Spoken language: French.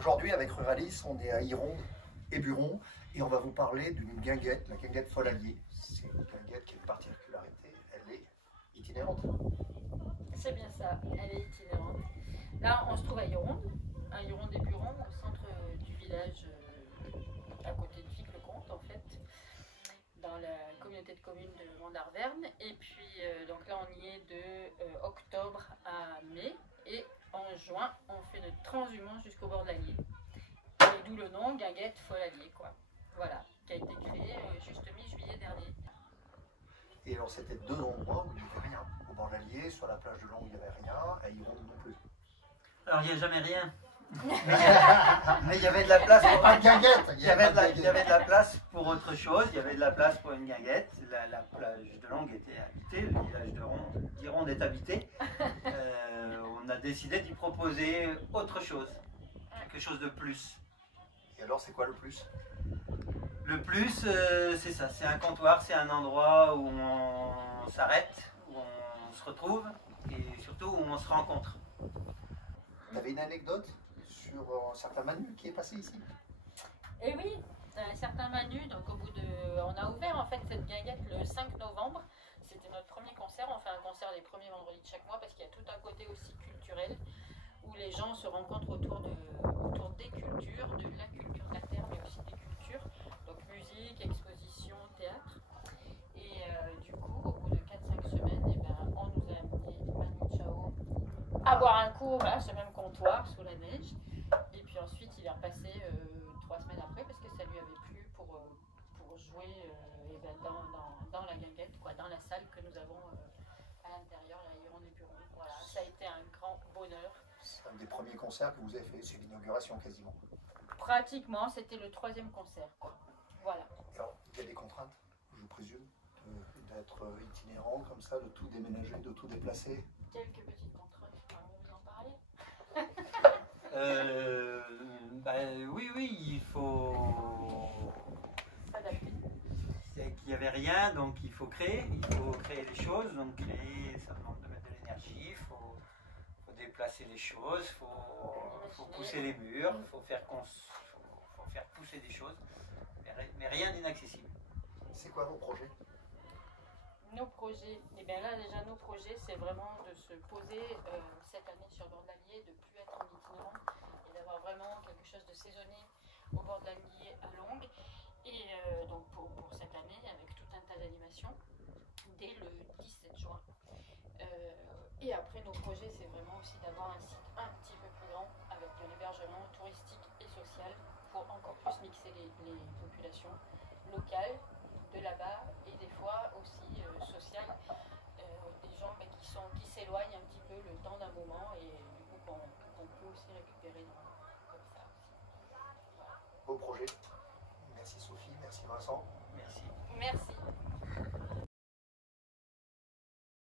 Aujourd'hui, avec Ruralis, on est à Ironde et Buron et on va vous parler d'une guinguette, la guinguette Folalier. C'est une guinguette qui a une particularité, elle est itinérante. C'est bien ça, elle est itinérante. Là, on se trouve à Ironde et Buron, au centre du village, à côté de Vic-le-Comte, en fait, dans la communauté de communes de Mont-d'Arverne. Et puis, donc là, on y est de octobre à mai. Et en juin, on fait notre transhumance jusqu'au bord de l'Allier. Et d'où le nom Guinguette Folalier, quoi. Voilà, qui a été créé juste mi-juillet dernier. Et alors, c'était deux endroits où il n'y avait rien. Au bord de l'Allier, sur la plage de Long, il n'y avait rien, à Ironde non plus. Alors, il n'y a jamais rien. Mais il y avait de la place pour une guinguette. Il y avait de la place pour autre chose, il y avait de la place pour une guinguette. La plage de Longue était habitée, le village d'Ironde est habité. On a décidé d'y proposer autre chose, quelque chose de plus. Et alors, c'est quoi le plus? Le plus, c'est ça, c'est un comptoir, c'est un endroit où on s'arrête, où on se retrouve et surtout où on se rencontre. Tu avais une anecdote sur un certain Manu qui est passé ici? Et oui, un certain Manu, donc on a ouvert en fait cette guinguette le 5 novembre. C'était notre premier concert. On fait un concert les premiers vendredis de chaque mois parce qu'il y a tout un côté aussi culturel où les gens se rencontrent autour des cultures, de la culture de la terre, mais aussi des cultures. Donc musique, exposition, théâtre. Et du coup, au bout de 4-5 semaines, eh ben, on nous a amené Manu Chao à boire un coup, voilà, ce même comptoir sous la neige. Et puis ensuite, il est repassé 3 semaines après parce que ça lui avait plu pour jouer et ben, dans la guinguette, quoi, dans la salle que nous avons à l'intérieur, là, Ironde et Buron. Voilà, ça a été un grand bonheur. C'est un des premiers concerts que vous avez fait, c'est l'inauguration quasiment. Pratiquement, c'était le 3e concert, quoi. Voilà. Alors, il y a des contraintes, je présume, d'être itinérant comme ça, de tout déménager, de tout déplacer. Quelques petites contraintes, on vous en parler. Oui, il faut... S'adapter. C'est qu'il n'y avait rien, donc il faut créer les choses, donc créer, ça demande de mettre de l'énergie, il faut déplacer les choses, il faut pousser les murs, il faut faire pousser des choses, mais rien d'inaccessible. C'est quoi vos projets? Nos projets, et bien là déjà nos projets c'est vraiment de se poser cette année sur le bord de l'Allier, de plus être en itinérant et d'avoir vraiment quelque chose de saisonnier au bord de l'Allier à Longue. Et donc pour cette année avec tout un tas d'animations dès le 17 juin. Et après nos projets c'est vraiment aussi d'avoir un site un petit peu plus grand avec de l'hébergement touristique et social pour encore plus mixer les populations locales de là-bas et des fois aussi sociales, des gens qui s'éloignent un petit peu le temps d'un moment et du coup qu'on peut aussi récupérer comme ça aussi. Voilà. Beau projet. Merci Sophie, merci Vincent. Merci. Merci.